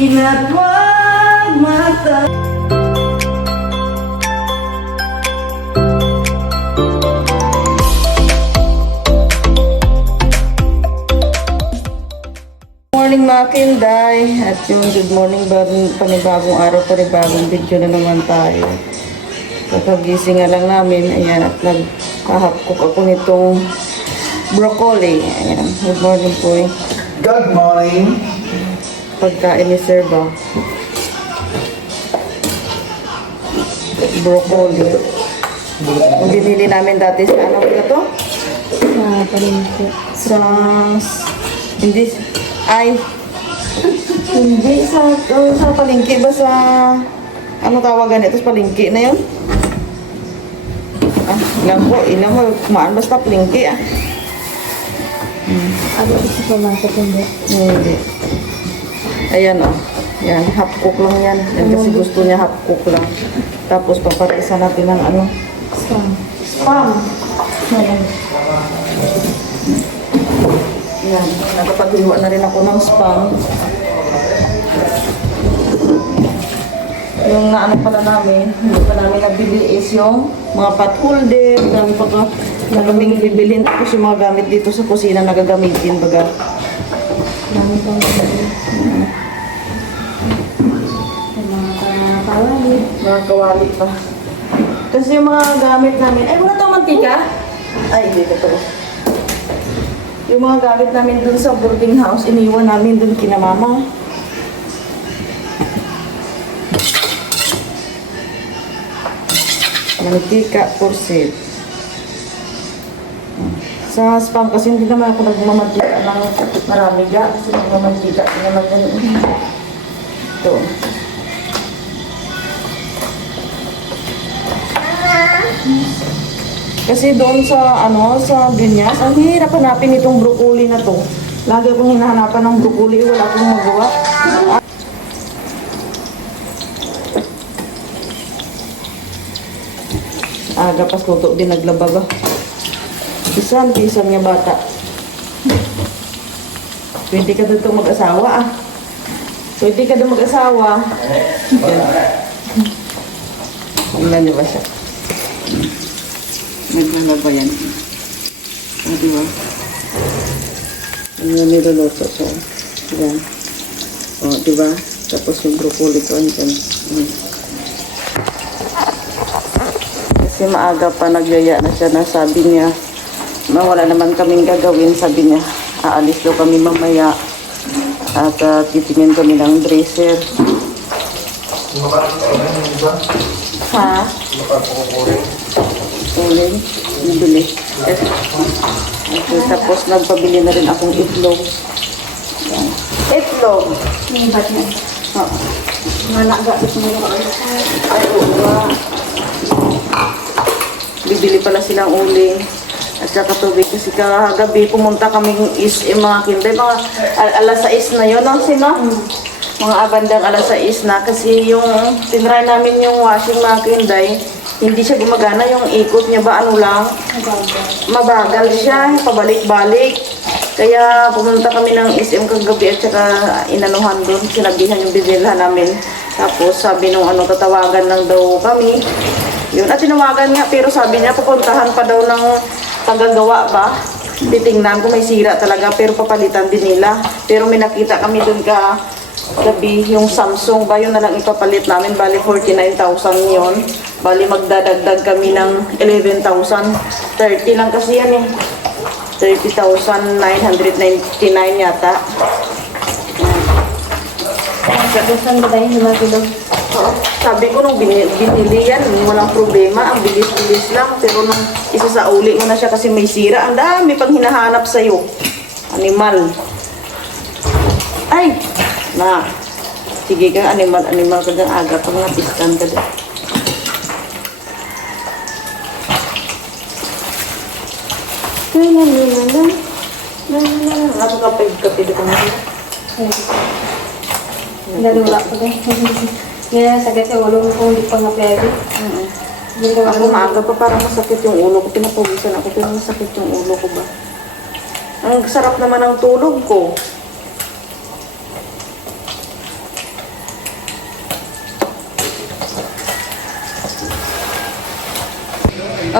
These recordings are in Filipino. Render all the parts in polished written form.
Ina't wag mata. Morning mga kinday. At yung good morning panibagong araw, panibagong video na naman tayo. Kakagising nga lang namin. Ayan, at nagkahapkok ako nitong broccoli. Ayan, good morning po. Good morning. Pagkain ni Sir ba? Broccoli. Ang binili namin dati sa ano ba to? Sa palengke. Hindi, ay, hindi sa palengke ba sa, ano tawagan ito, sa palengke na yun? Ilang mo, kumaan basta palengke Ano sa supermarket hindi? Hindi. Ayan yan, half cook lang yan. Yan kasi gusto niya half cook lang. Tapos paparisa natin ng ano? Spam. Yan, nakapaghiwa na rin ako ng spam. Yung naano pala namin, hindi pa namin nabili is yung mga pot holder, dami pa ka nagaming bibilin. Tapos yung mga gamit dito sa kusina nagagamitin baga. Dami pang mga kawali. Mga kawali pa. Kasi yung mga gamit namin, ay wala itong mantika? Ay, hindi ko to. Yung mga gamit namin dun sa boarding house, iniwan namin dun kina mama. Mantika, porsit. Sa spam kasi hindi naman ako nagmamantika ng marami ga. Kasi nagmamantika naman ganun. Ito. Kasi doon sa sa Binyas, ang hirap hanapin itong broccoli na to. Lagi akong hinahanapan ng broccoli, wala akong magawa. Aga pas luto din naglaba ba. Pisan niya bata. Pwede ka dito mag-asawa Pwede ka dito mag-asawa. Tingnan niyo ba siya? Naglalaba yan. Diba? Ano niluluto siya? Yan. Diba? Tapos yung broccoli ko andyan. Kasi maaga pa nagyaya na siya na sabi niya wala naman kaming gagawin, sabi niya aalis daw kami mamaya at titingin kami ng dresser. Ha? Uling, bibili. Tapos nagpabili na rin akong itlog. Itlog? Yung bat na. Oo. Malaga. Ay, oo. Bibili pala silang uling. At saka tubig kasi kagabi pumunta kaming mga kinday. Mga alas 6 na yun. Sino? Mga abandang alas 6 na. Kasi yung tinry namin yung washing mga kinday, hindi siya gumagana. Yung ikot niya ba lang? Mabagal siya. Pabalik-balik. Kaya pumunta kami ng SM kagabi at saka inanuhan doon. Sinabihan yung binilhan namin. Tapos sabi nung tatawagan lang daw kami. Yun, at tinawagan nga, pero sabi niya, pupuntahan pa daw ng tagagawa ba? Titingnan kung may sira talaga, pero papalitan din nila. Pero may nakita kami dun gabi, yung Samsung ba, yun na lang ipapalit namin, bali 49,000 yun. Bali magdadagdag kami ng 11,000. 30 lang kasi yan 30,999 yata. Saan ba tayo nilagay? Sabi ko nung binili yan, walang problema, ang bilis-bilis lang. Pero nung isa sa uli mo na siya kasi may sira, ang dami pang hinahanap sa'yo. Animal. Ay! Na. Sige ka, animal ka dyan. Aga pang napistan ka dyan. Ano ka pa dito mo? Nalula ko din. Ngayon, sagad sa ulo ko, hindi pa nga pwede. Ako maaga pa parang masakit yung ulo ko. Pinapugisan ako pero masakit yung ulo ko ba. Ang sarap naman ng tulog ko.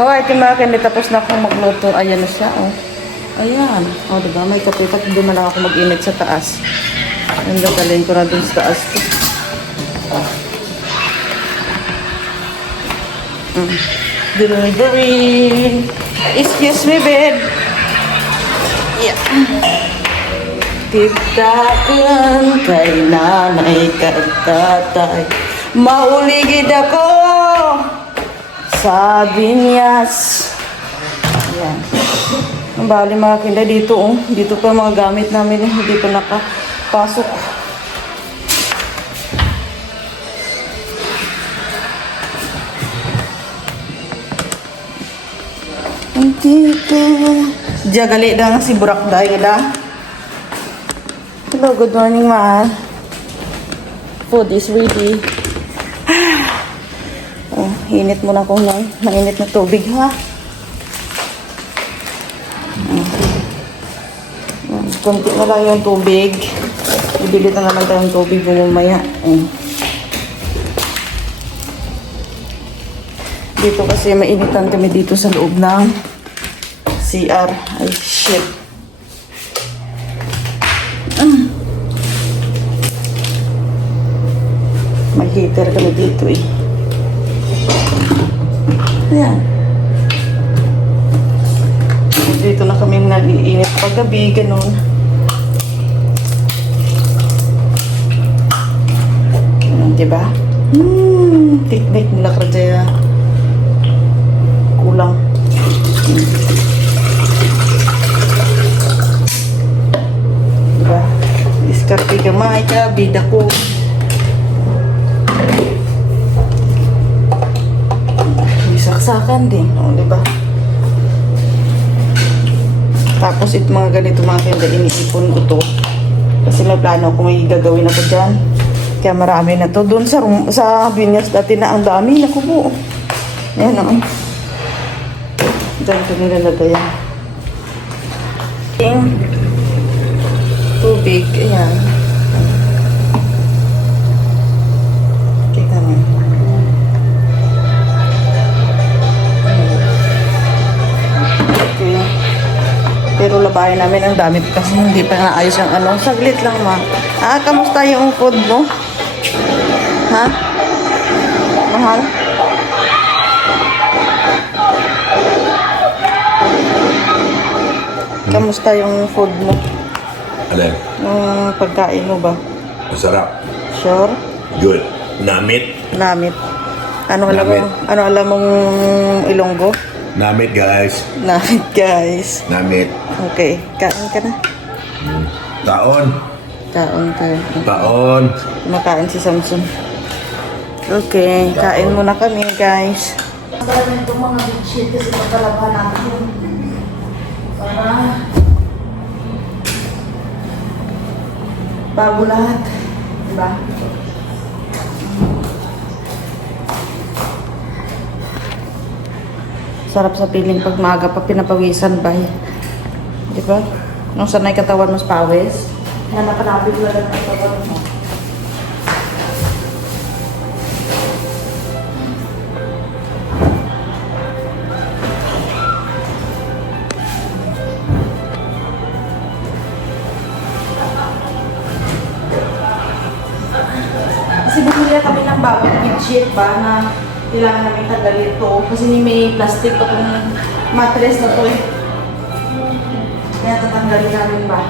Oh, ay, timakin. Tapos na akong magluto. Ayan na siya, oh. Ayan. Oh, diba? May kape. Tapos doon na lang ako mag-init sa taas. Ang dadalhin ko na doon sa taas. Delivery. Excuse me, babe. Yeah. Tigtakan kay nanay kag tatay. Mauligid ako sa binyas. Ayan. Ang bali mga kinday dito, oh. Dito pa mga gamit namin, eh. Hindi pa nakapasok. Dito. Jagali na si Burak dahil da. Hello, good morning, ma. Food is ready. Oh, init mo na kung mainit na tubig, ha? Kunti na lang yung tubig. Ibili na naman tayong tubig mamaya. Dito kasi mainitan kami dito sa loob ng CR. Ay, shit. May heater kami dito, eh. Ayan. Dito na kami nag-iinit paggabi, ganun. Diba? Tiknik nila kerja kulang. Diba? Diskarte ka ka, bida ko. Bisaksakan din. O, diba? Tapos ito mga ganito mga kenda, iniipon ko to. Kasi may plano kung may gagawin ako dyan. Kaya marami na to. Doon sa binyas dati na ang dami. Naku po. Ayan o. Diyan ko nilalagay yan. Tubig. Ayan. Kita mo. Okay. Pero labahin namin ang dami kasi hindi pa naayos ang ano. Saglit lang, ma. Kamusta yung food mo? Ha? Mahal? Kamusta yung food mo? Alin? Yung pagkain mo ba? Masarap. Sure? Good. Namit. Namit. Ano alam Namit. mo? Ano alam mong Ilonggo? Namit, guys. Namit, guys. Namit. Okay. Kain ka na. Taon. Kain ka. Taon. Kumakain si Samson. Okay. Kain muna kami, guys. Maraming itong mga bedsheet kasi magkalaban natin. Para bago lahat. Diba? Sarap sa piling pag maaga pa pinapawisan ba? Diba? Nung sanay katawan mas pawis, hanapan-hanapin mo lang ang katawan mo. Kasi bumili kami ng bagong bedsheet ba na kailangan namin tanggalin ito kasi may plastic pa itong mattress na to eh. Kaya tatanggalin namin ba?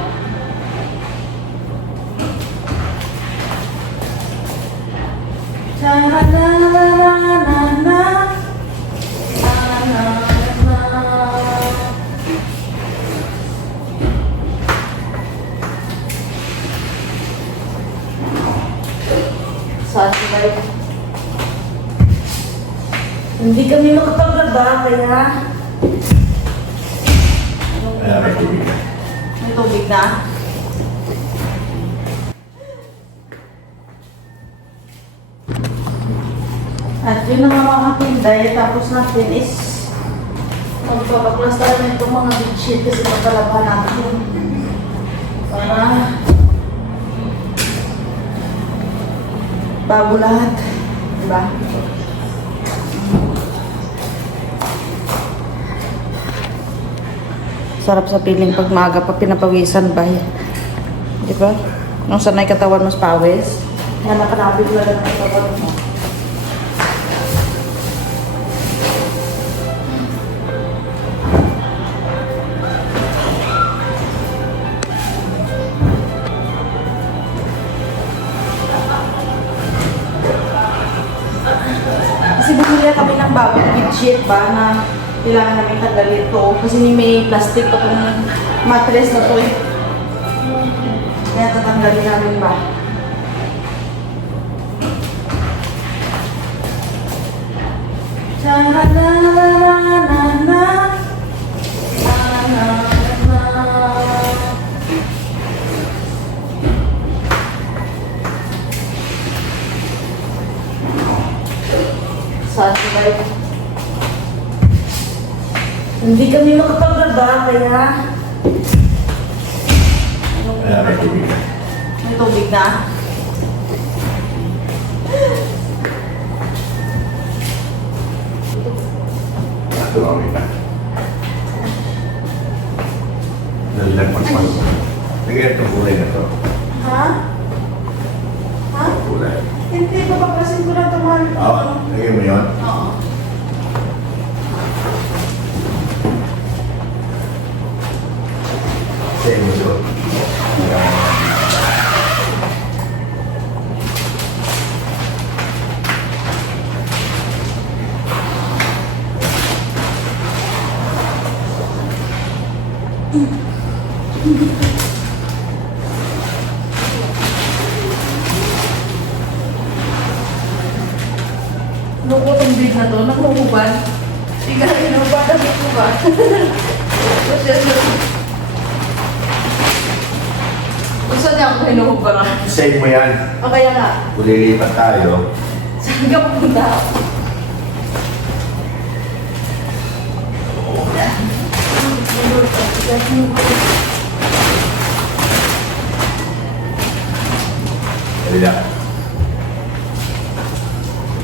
Saan sila ito? Hindi kami makapaglaba, kaya... May tubig na. May tubig na? At yun ang mga pinday, tapos natin is... magpapaklas tayo na itong mga bedsheet kasi magkalaban natin. Para... bago lahat. Diba? Sarap sa piling pag maaga pa pinapawisan ba? Di ba? Nung sanay katawan mo sa pawis, hanap-hanapin mo lang ang katawan mo. Kasi bumili kami ng bagong bedsheet ba na kailangan namin tanggalin to. Kasi may plastic pa itong mattress na to eh. Kaya tatanggalin namin ba? Saan ba yun? Hindi kami makapagdada, kaya... Kaya may tubig na. May tubig na. Tumawin na. Nalagpagpag. Sige, itong kulay na to. Ha? Ha? Kulay. Hindi, papaklasin ko na tumal. Oo, lagyan mo yun. Oo. Sige mo doon. Loko tong big na to, nakukuban. Tiga inuban, nakukuban. Gusto niya ako hinuhuban. Save mo yan. O kaya nga, Kung lilipat tayo, saan ka pupunta? Dali na.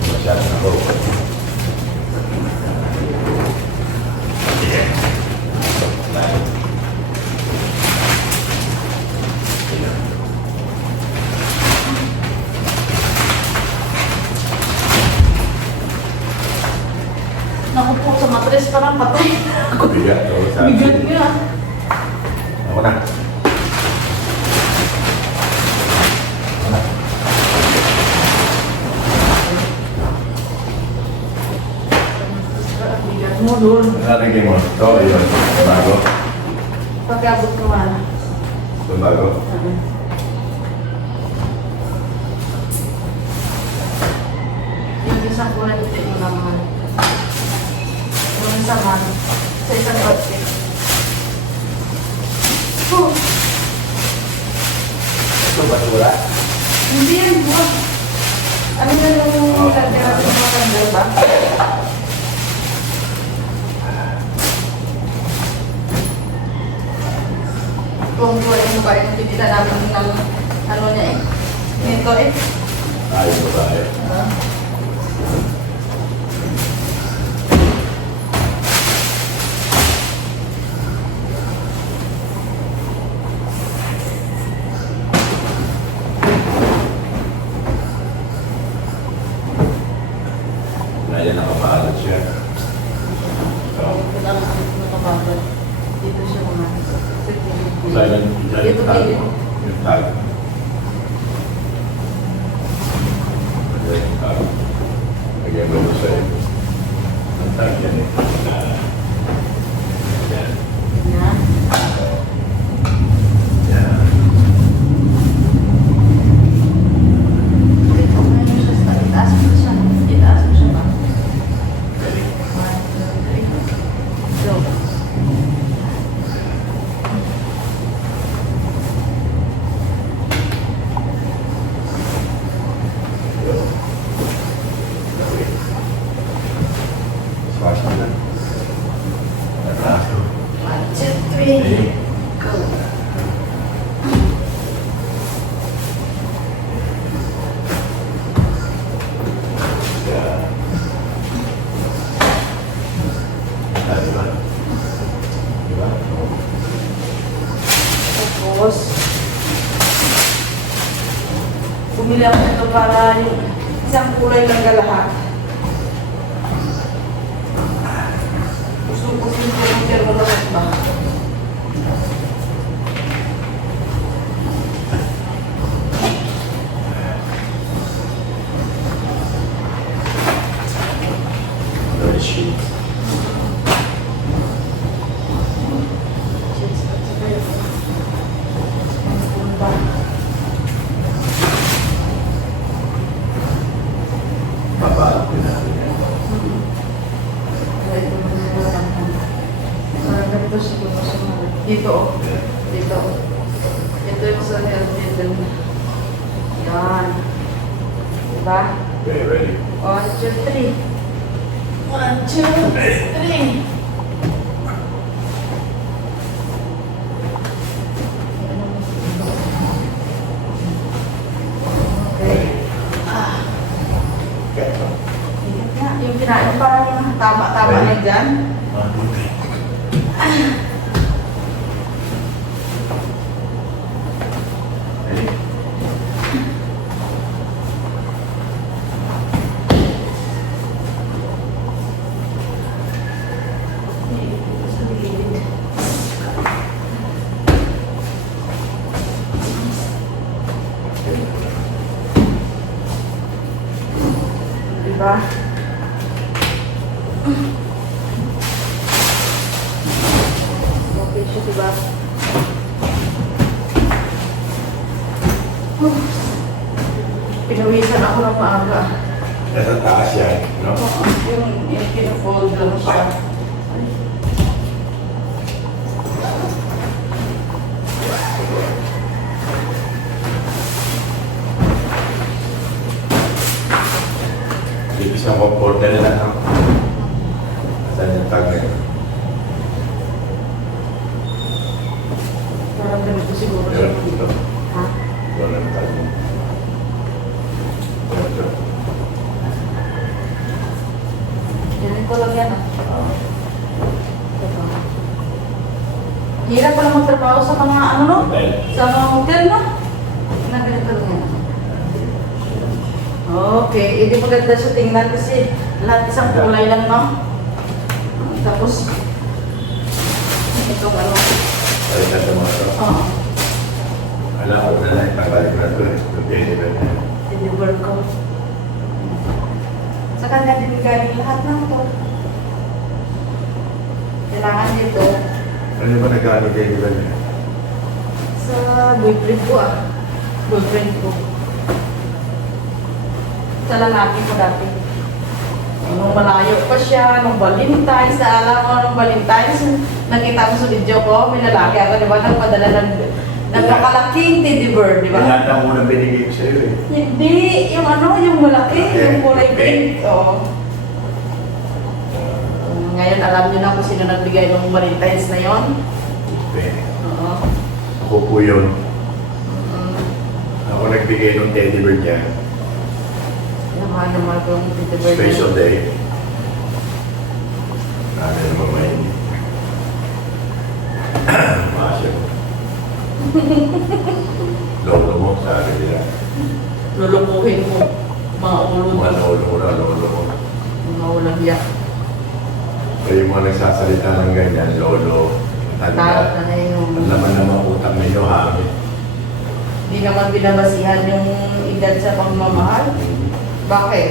Masyado na ako. Sige. Lahat. Sige. Naku po, sa matres parang patay. Bigat. Oo, sabi. Bigat niya. Ako na. Ako na. Bigat mo doon. Nalagay mo. Ito, yun. Bago. Pagkabot ko man. Ito bago. Yung isang kulay ito mo naman. Yung isang man. Sa isang outfit. Oh, Ito basura. hindi yan buwan. Ano na yung kandil natin mga kandil ba? Kung po yung ba yung pinita namin ng ano niya eh. Nito eh. Ayos ba tayo? Kaya nakapalat siya. So, Ito lang ang nakababad. Dito siya mga silent Dito tag. kayo. Yung tag. Yung tag. Bumili ako nito para yung isang kulay lang lahat. Gusto ko yung thermolahat ba? Very sweet. Papalap din natin yan. Dito, oh. Dito. Ito yung sa dito. Yan. Diba? Okay, ready? 1, 2, 3. 1, 2, 3. Okay. Okay. Ingat na. Yung kinain parang tama-tama na dyan. Ready? Diba? Okay siya, diba? Pinawisan ako ng maaga. Nasa taas yan, no? Yung pinafold lang siya. Ibig sa comforter na lang. Saan yung tag na yun? Parang ganito siguro siya. Meron dito. Ha? Doon ang tag mo. Ito. Ganun ko lang yan, ah. Ah. Diba? Hirap pala magtrabaho sa mga ano, no? Hotel. Sa mga hotel, no? Ganito lang yan. Okay, hindi maganda siya tingnan kasi lahat isang kulay lang, no? Tapos, itong ano, Balik na sa mga ito. oh, Alam ko na lang, pabalik ko na ito. Okay, di ba? deliver ko. Sa kanya din galing lahat ng to. Kailangan nito Ano ba nagkano kayo, di ba? sa boyfriend ko, ah. Boyfriend ko. Sa lalaki ko dati. Nung malayo pa siya, nung Valentine's, naalala ko nung Valentine's, nakita mo sa video ko, may lalaki ako, di ba, nagpadala ng nagkakalaking teddy bear, di ba? Yan ang unang binigay ko sa'yo eh. Hindi, yung ano, yung malaki, Okay. yung kulay pink. Oo. Ngayon, alam niyo na kung sino nagbigay ng Valentine's na yon. Okay. Oo. Ako po yun. Mm. Ako nagbigay ng teddy bear niya. Naman naman ko yung teddy bear. Special day. Ano naman may Masya mo. Lolo mo, sabi nila. Lulukuhin mo. Mga ulo. Mga lolo mo na lolo mo. Mga ulang yak. So yung mga nagsasalita ng ganyan, lolo, Tarot tanda. na yung... Ang laman ng mga utak ninyo, hangin. Hindi naman binabasihan yung edad sa pagmamahal. Bakit?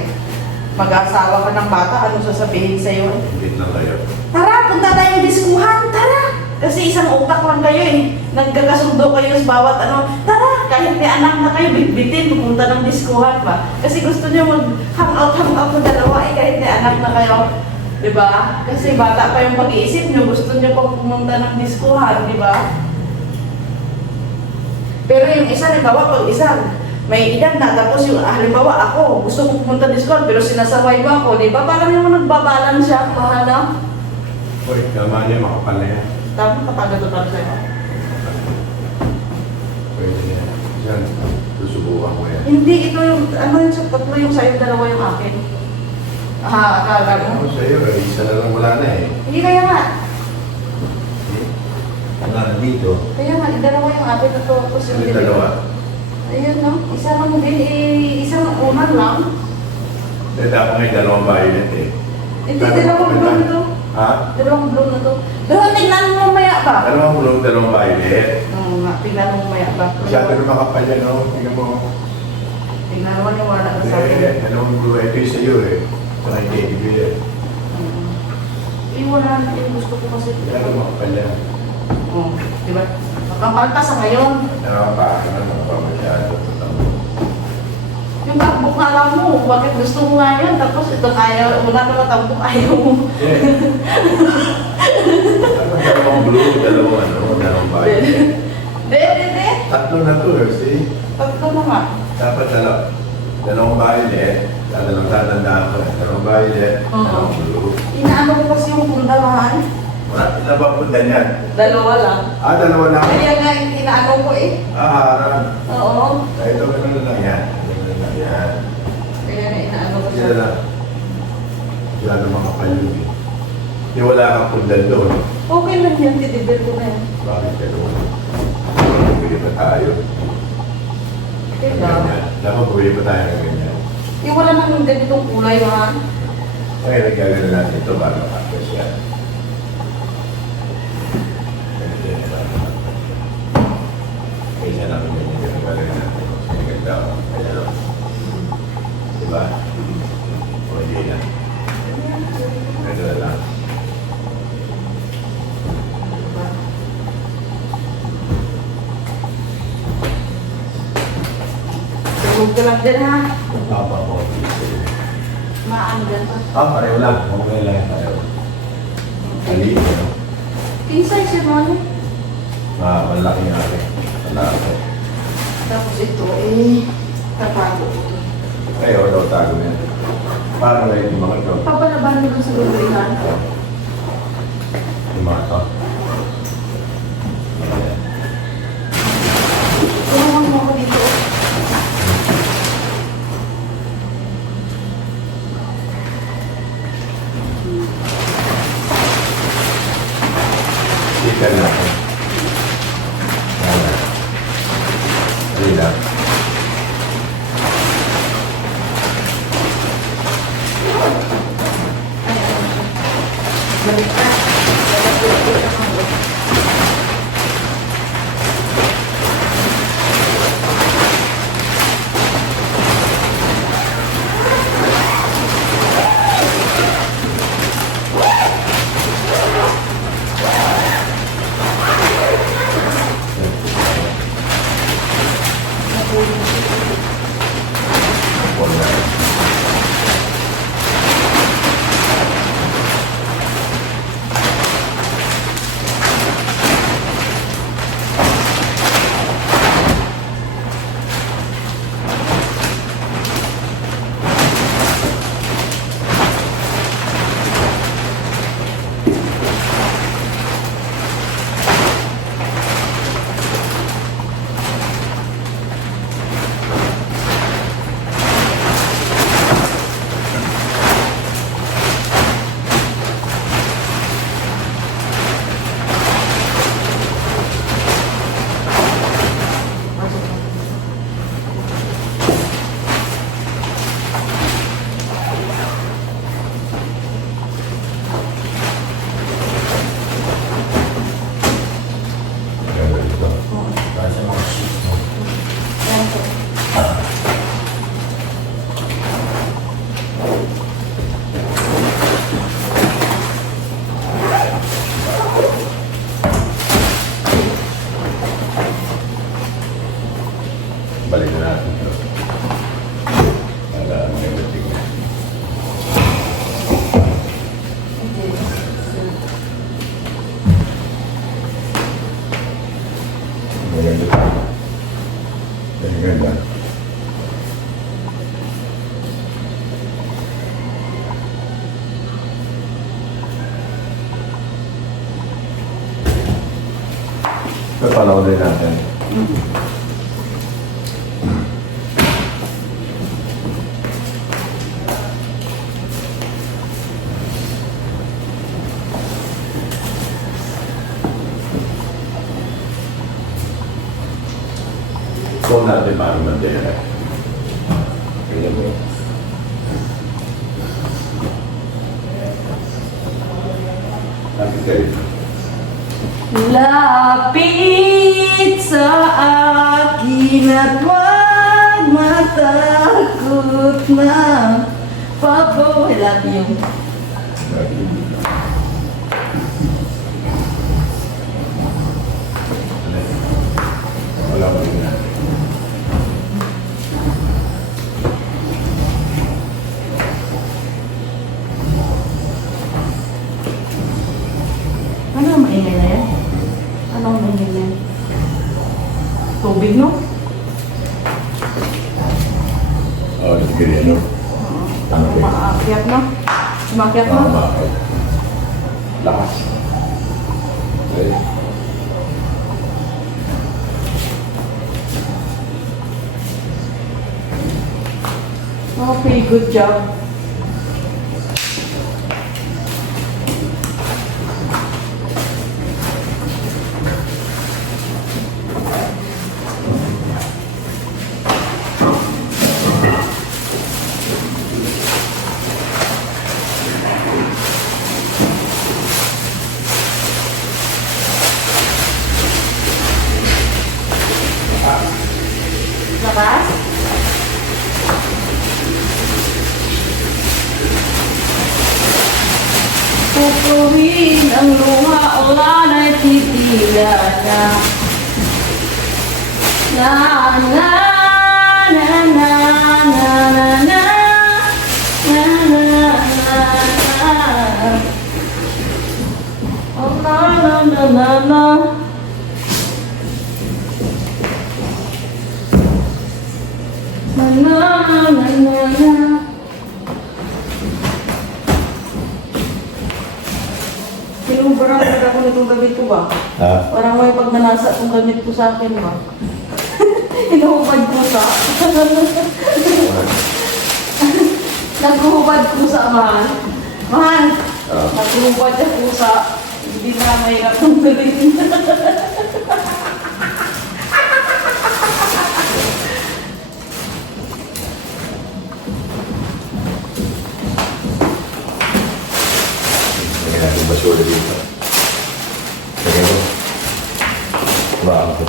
Mag-asawa ka ng bata, ano sasabihin sa'yo? Hindi na kayo. Tara, punta tayong diskuhan, tara! Kasi isang utak lang kayo eh. Nagkakasundo kayo sa bawat ano. Tara, kahit may anak na kayo, bitbitin, pupunta ng diskuhan ba? Kasi gusto niyo mag-hangout na dalawa eh, kahit may anak na kayo. Diba? Kasi bata pa yung pag-iisip niyo, gusto niyo pa pumunta ng diskuhan, diba? Pero yung isa, halimbawa, pag isa, may edad na, tapos yung, halimbawa, ako, gusto kong pumunta ng diskuhan, pero sinasaway mo ako, diba? Parang yung nagbabalance siya, mahal. Uy, tama niya, makapal na yan. Tama, kapag ito sa'yo. Pwede na yan. Yan, susubukan ko yan. Hindi, ito yung, ano yung sa tatlo yung sa'yo, dalawa yung akin. Akala Ano mo? sa'yo, isa na lang wala na eh. Hindi kaya nga. Wala na dito. Kaya nga, dalawa yung akin, ito, tapos yung Ano yung dalawa? Ayun, no? Isa lang mo din, Man lang. Eh, dapat may dalawang violet eh. Hindi, dalawang bloom na to. Ha? Dalawang bloom na to. Doon, tignan mo mamaya ba? Dalawang bloom, dalawang violet. Oo nga, tignan mo mamaya ba? Masyado na makapal yan, no? Tingnan mo. Tignan mo, niwala ka sa akin. Eh, dalawang bloom. Ito yung sa'yo eh. Ito na yung teddy bear. Eh, wala na yung gusto ko kasi. Masyado makapal yan. Oo, di ba? Makapal ka sa ngayon. Nakapal masyado. Yung takbok nga lang mo, bakit gusto mo nga yan? Tapos ito ayaw, wala naman takbok ayaw mo. Dalawang blue, dalawang violet. De. Tatlo na to, see? Tatlo na nga. Dapat dalawang violet, dalawang tatandaan ko, dalawang violet, dalawang blue. Inaano ko kasi yung pundahan. Ilan ba punta niyan? Dalawa lang. Dalawa lang. Kaya nga yung inaano ko eh. Harap. Oo. Ito, ganun lang yan. Ganun lang yan. Kaya nga inaano ko Yan siya. lang. Masyado makapal yun eh. Di wala kang pundan doon. Okay lang yan, titibir ko na yan. Bakit ka doon? Bumili pa tayo. Okay lang. Ganyan. Dapat bumili pa tayo ng ganyan. Eh, wala nang ganitong kulay ha. Okay, nagagano natin ito para makakos yan. Ganito yan. Kaya namin ganyan yung gagawin natin. Kasi ganda ako. Kaya lang. Diba? O hindi na. Ganito na lang. Tulog ka lang din ha. Tama ko. Maano ganito. Pareho lang. Okay lang yan pareho. Maliit, no? Pinsay siya mo Malaki nga rin. Malaki. Tapos ito eh, tapago ito. Ay, wala tago yan. Parang lang yung mga ito. Papalaban mo dun sa lubrihan. Yung mga ito. Ayan. Tulungan mo ako dito. Sticker natin. Ayan. Dali lang. Balik ka. Gagawin ito. Kasi mga shoes mo. Yan po. Balik na natin ito. Para negative na. Maganda tayo. Very ganda. Ito pala ulit natin. Ito natin para mag-direct. Okay. tingnan mo. Lapit ka rin. Lapit sa akin at huwag matakot na Papa, I love you. Wala ko rin na. Ano ang maingay na yan? Ano ang maingay na yan? Tubig, no? Oh, sige rin, ano? Ano ba? Maakyat, no? Umakyat, no? Bakit? Lakas. Okay. Okay, good job. Lakas? Pupuhin ang luha o lanay titila na. Na na na na na na na na na na. Oh na na na na na. Na na na na na. Sinubarang ako nitong gamit ko ba? Ha? Parang may pagnanasa kung gamit ko sa akin ba? Inuhubad ko sa... Naghuhubad ko sa mahal. Mahal! Naghuhubad ako sa... Hindi na mahirap ng dalhin. Lagyan natin basura dito. Lagyan mo. Kumaan ko.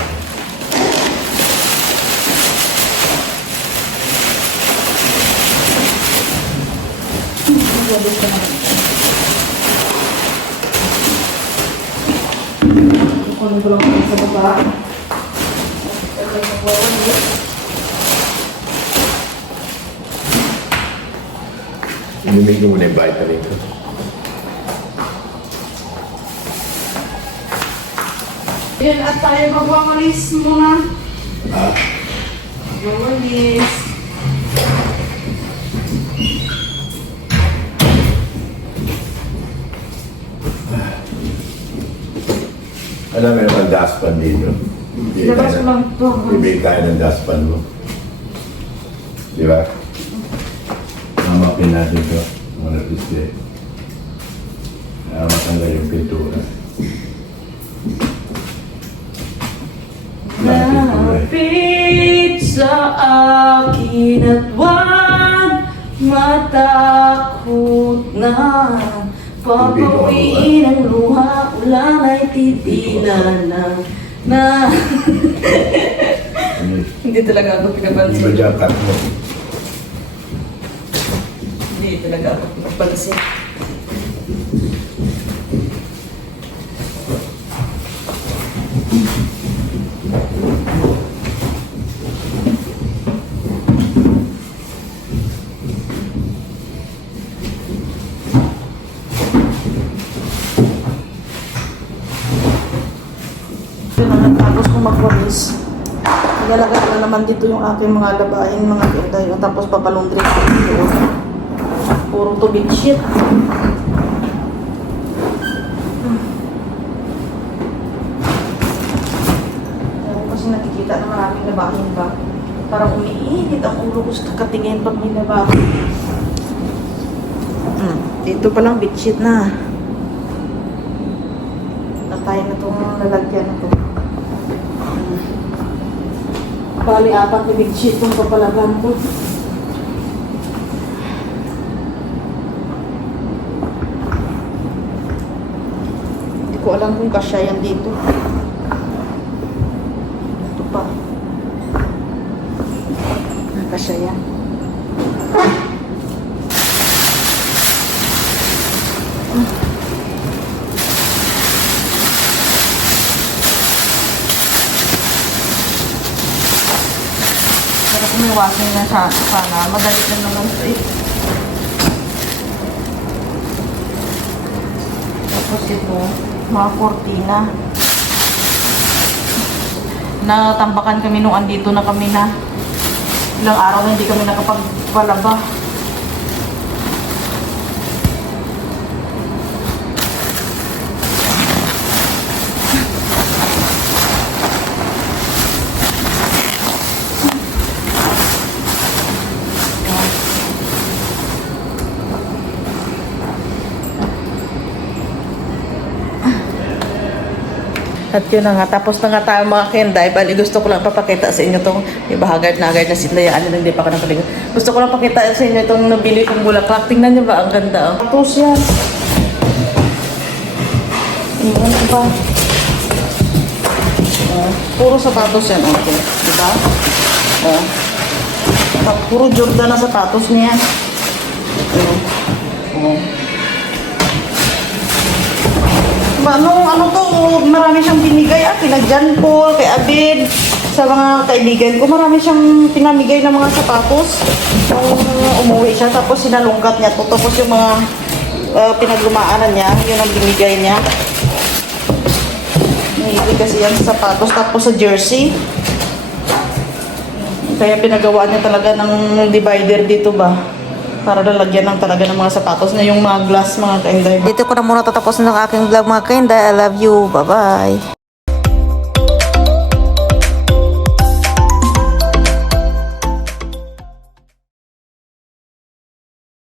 Kunin ko lang ako sa baba. Inimigin mo na yung vitamin ko. Yan at tayo magwawalis muna. Ha? Magwawalis. Alam mo yung dustpan dito. Labas ko lang ito. Bibig tayo ng dustpan mo. Di ba? Mamapin natin ito. Mga napiste. Matanggal yung pintura. Lapit sa akin at huwag matakot na. Papawiin ang luha, ulang ay titila na. Hindi talaga ako Di ba pinapansin. dyan cut mo? Hindi talaga ako pinapansin. Tapos kung magwalis, ilalagay ko na naman dito yung aking mga labahin, mga pinday. Tapos papalundrin ko dito. Puro tubig shit. Kasi nakikita na maraming labahin ba. Parang umiinit ang ulo ko sa katingin pag may labahin. Dito palang bedsheet na. Natay na itong lalagyan ko. Bali, 4 na bedsheet itong papalagan ko. ko alam kung kasya yan dito. Ito pa. Kasya yan. Pero kung may washing na sana, madali lang naman ito eh. Tapos ito, mga kortina. Natambakan kami nung andito na kami na. Ilang araw na hindi kami nakapagpalaba. At yun na nga, tapos na nga tayo mga kenday. Bali, gusto ko lang papakita sa inyo itong ibahagard na agad na sindayaan. Hindi pa ako nakaling. Gusto ko lang pakita sa inyo itong nabili kong bulaklak. Tingnan niyo ba? Ang ganda. Oh. Tapos yan. Iyan ba? Puro sapatos yan. Okay. Diba? Puro Jordan na sapatos niya. Ano to, marami siyang binigay kina John Paul, kay Abid, sa mga kaibigan ko, marami siyang pinamigay ng mga sapatos nung umuwi siya, tapos sinalungkat niya to, tapos yung mga pinaglumaanan niya, yun ang binigay niya. Nahilig kasi yan sa sapatos, tapos sa jersey. Kaya pinagawa niya talaga ng divider dito ba? Para lalagyan ng talaga ng mga sapatos na yung mga glass mga kainday. Dito ko na muna tatapos ng aking vlog mga kainday. I love you. Bye-bye.